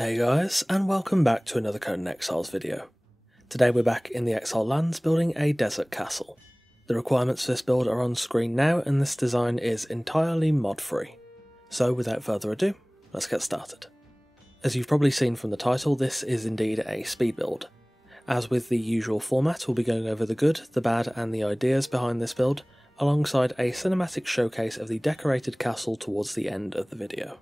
Hey guys, and welcome back to another Conan Exiles video. Today we're back in the Exiled Lands building a desert castle. The requirements for this build are on screen now, and this design is entirely mod free. So without further ado, let's get started. As you've probably seen from the title, this is indeed a speed build. As with the usual format, we'll be going over the good, the bad and the ideas behind this build, alongside a cinematic showcase of the decorated castle towards the end of the video.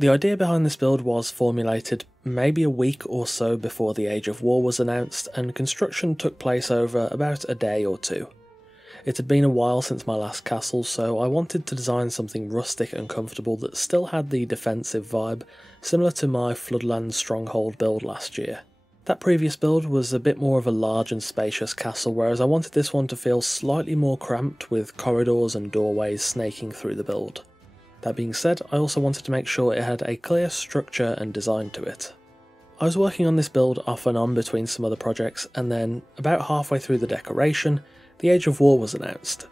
The idea behind this build was formulated maybe a week or so before the Age of War was announced, and construction took place over about a day or two. It had been a while since my last castle, so I wanted to design something rustic and comfortable that still had the defensive vibe, similar to my Floodlands stronghold build last year. That previous build was a bit more of a large and spacious castle, whereas I wanted this one to feel slightly more cramped, with corridors and doorways snaking through the build. That being said, I also wanted to make sure it had a clear structure and design to it. I was working on this build off and on between some other projects, and then, about halfway through the decoration, the Age of War was announced.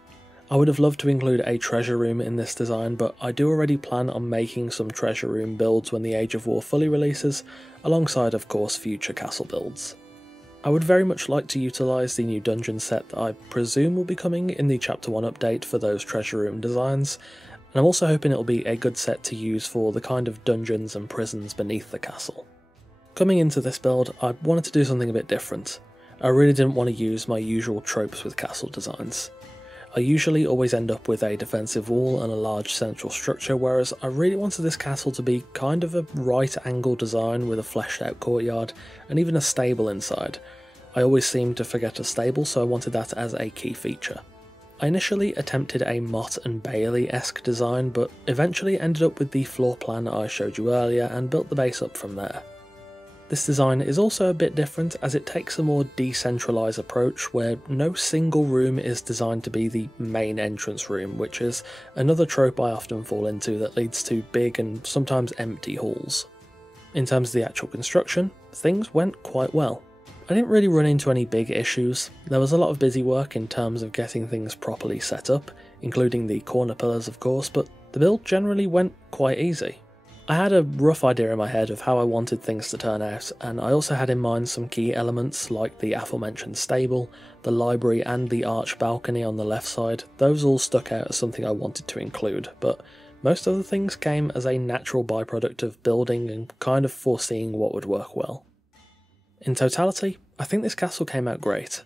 I would have loved to include a treasure room in this design, but I do already plan on making some treasure room builds when the Age of War fully releases, alongside of course future castle builds. I would very much like to utilise the new dungeon set that I presume will be coming in the Chapter 1 update for those treasure room designs, and I'm also hoping it'll be a good set to use for the kind of dungeons and prisons beneath the castle. Coming into this build, I wanted to do something a bit different. I really didn't want to use my usual tropes with castle designs. I usually always end up with a defensive wall and a large central structure, whereas I really wanted this castle to be kind of a right angle design with a fleshed out courtyard and even a stable inside. I always seem to forget a stable, so I wanted that as a key feature. I initially attempted a Mott and Bailey-esque design, but eventually ended up with the floor plan I showed you earlier and built the base up from there. This design is also a bit different, as it takes a more decentralised approach where no single room is designed to be the main entrance room, which is another trope I often fall into that leads to big and sometimes empty halls. In terms of the actual construction, things went quite well. I didn't really run into any big issues. There was a lot of busy work in terms of getting things properly set up, including the corner pillars of course, but the build generally went quite easy. I had a rough idea in my head of how I wanted things to turn out, and I also had in mind some key elements like the aforementioned stable, the library and the arch balcony on the left side. Those all stuck out as something I wanted to include, but most other things came as a natural byproduct of building and kind of foreseeing what would work well. In totality, I think this castle came out great.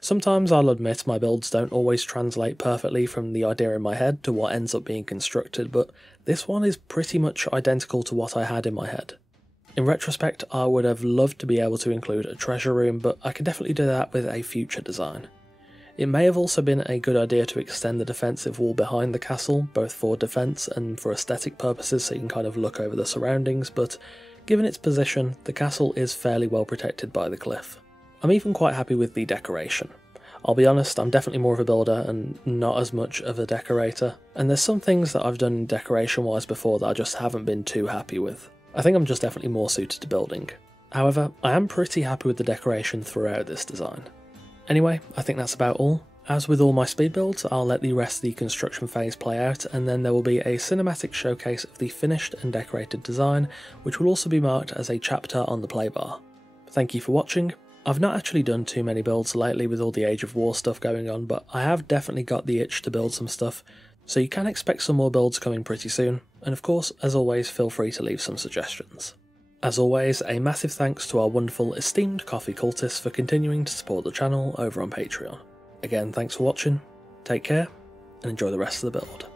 Sometimes I'll admit my builds don't always translate perfectly from the idea in my head to what ends up being constructed, but this one is pretty much identical to what I had in my head. In retrospect, I would have loved to be able to include a treasure room, but I can definitely do that with a future design. It may have also been a good idea to extend the defensive wall behind the castle, both for defence and for aesthetic purposes, so you can kind of look over the surroundings, but given its position, the castle is fairly well protected by the cliff. I'm even quite happy with the decoration. I'll be honest, I'm definitely more of a builder and not as much of a decorator, and there's some things that I've done decoration wise before that I just haven't been too happy with. I think I'm just definitely more suited to building. However, I am pretty happy with the decoration throughout this design. Anyway, I think that's about all. As with all my speed builds, I'll let the rest of the construction phase play out, and then there will be a cinematic showcase of the finished and decorated design, which will also be marked as a chapter on the playbar. Thank you for watching. I've not actually done too many builds lately with all the Age of War stuff going on, but I have definitely got the itch to build some stuff, so you can expect some more builds coming pretty soon, and of course, as always, feel free to leave some suggestions. As always, a massive thanks to our wonderful esteemed coffee cultists for continuing to support the channel over on Patreon. Again, thanks for watching, take care, and enjoy the rest of the build.